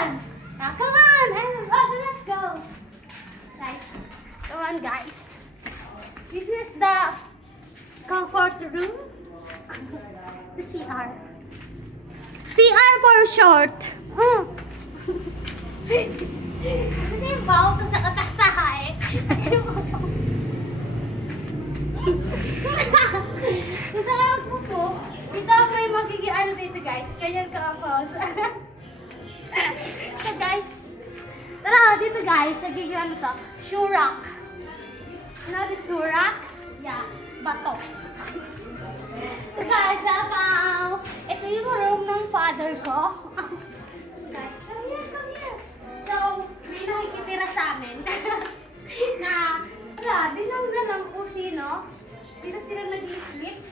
on! Come on! Let's go! Guys, come on guys. This is the comfort room. The CR. CR for short. Hindi ba? Ito sa kataksahay. Kung sa kawag ko po, dito may magiging ano dito guys. Ganyan ka ang pause. So guys, tara dito guys. Nagiging ano to? Shoe rack. Ano the shoe rack? Yeah, bato. So guys, ito yung room ng father ko. Guys, come here. So, may nakikitira sa amin. Na, wala, dinanggan ng kung sino. Dito sila nag-sleep.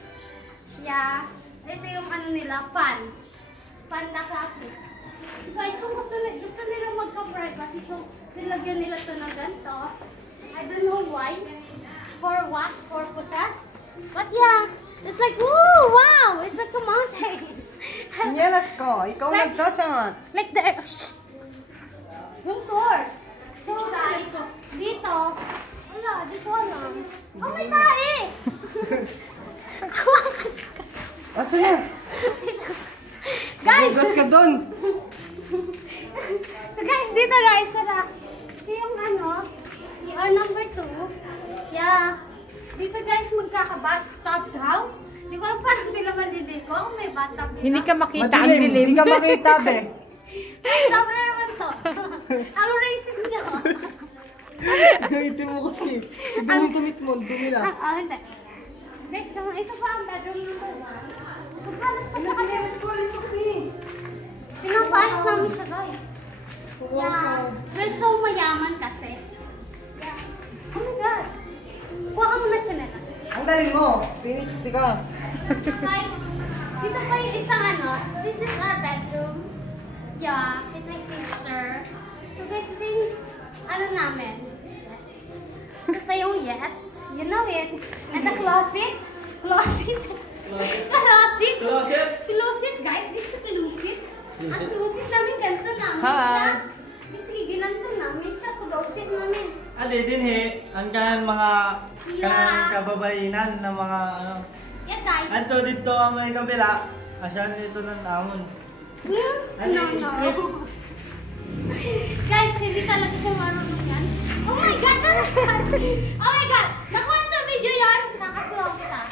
Yeah, ito yung ano nila, fan. Fan na klase. So guys, kung gusto nila magka-privacy, so nilagyan nila ito ng ganito. I don't know why. For what purposes? But yeah, it's like, woo, wow, it's like a mountain. Sinyelas ko, ikaw like, nagsasangat. Like the, yung tour. So guys, dito, wala, dito alam. Oh, may tae! Asan na? Guys! Bugas ka doon! So guys, dito guys, tara. Ito yung ano, CR number 2. Yeah. Dito guys, magkaka-bathtub daw. Hindi ko alam paano sila maliligo kung may bathtub dito. Hindi ka makita ang Madilim, dilim. hindi ka makita, be. Sobra naman to. Ang racist nyo. Ito mo kasi. Ito mo tumit mo, dumi lang. Hindi. Guys, ito pa ang bedroom number 1. Maghanap pa siya kasi. Pinapaayos namin siya guys. Yeah. We're so mayaman kasi. Yeah. Oh my God. Kuha ka muna chinelas. Ang dali mo. Finish, ka. Guys, dito pa yung isang ano. This is our bedroom. Yeah, with my sister. So guys, ito yung ano namin. Yes. Ito pa yung yes. You know it. And the closet. Closet. Closet, guys. This is a closet. Ang closet namin ganito namin. Hi. Sige, ginanto namin siya. Closet namin. Adi din ang kanang mga kanang kababainan na mga ano. Yeah, guys. Anto dito ang may kabila. Asyan dito ng amon. No. Guys, hindi talaga siya marunong yan. Oh my God! Oh my God! Nakuha sa video yan! Nakasuwang kita.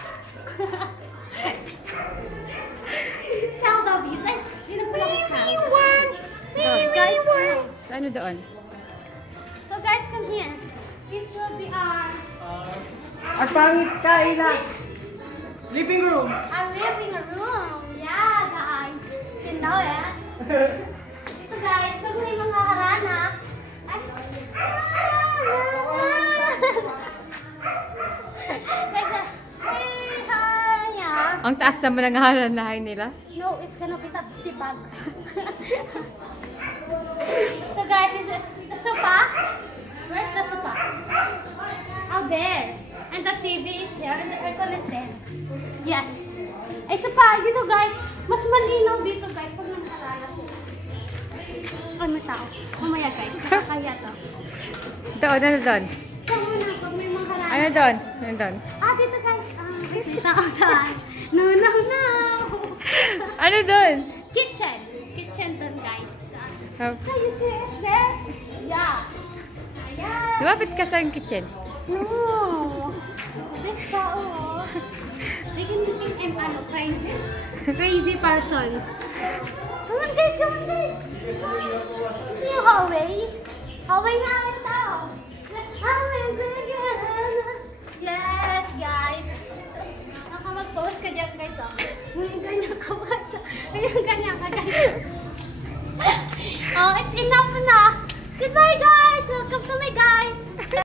Ciao, David. Ay, hindi na pala ko ciao. Guys, So, ano doon? so guys, come here. This will be our Ang pangit ka, Ina. Living room. living room. Yeah, guys. You know it. So guys, pag may mga harana, ay, Ang taas naman ang haranahin nila. no, it's gonna be the bag. So guys, is the sofa. Where's the sofa? Out there. And the TV is here and the aircon is there. Yes. Ay, sofa. Dito guys. Mas malinaw dito guys pag nangharana sila. Ay, may tao. Mamaya guys. Nakakaya to. Doon, ano doon? Kaya muna pag may mga harana. Ano doon? Ano doon? Dito guys. May tao saan? No. Ano doon? Kitchen. Kitchen doon guys. Oh. So you see it there? Yeah. Yeah. Lumapit ka sa kitchen. No. This tao. They can think I'm crazy. Crazy person. Come on guys, come on guys. See yung hallway? Hallway na ang tao. Yes, guys. Nakamag-post ka dyan guys. Ngayon ganyan ka ba? Ngayon ganyan ka guys.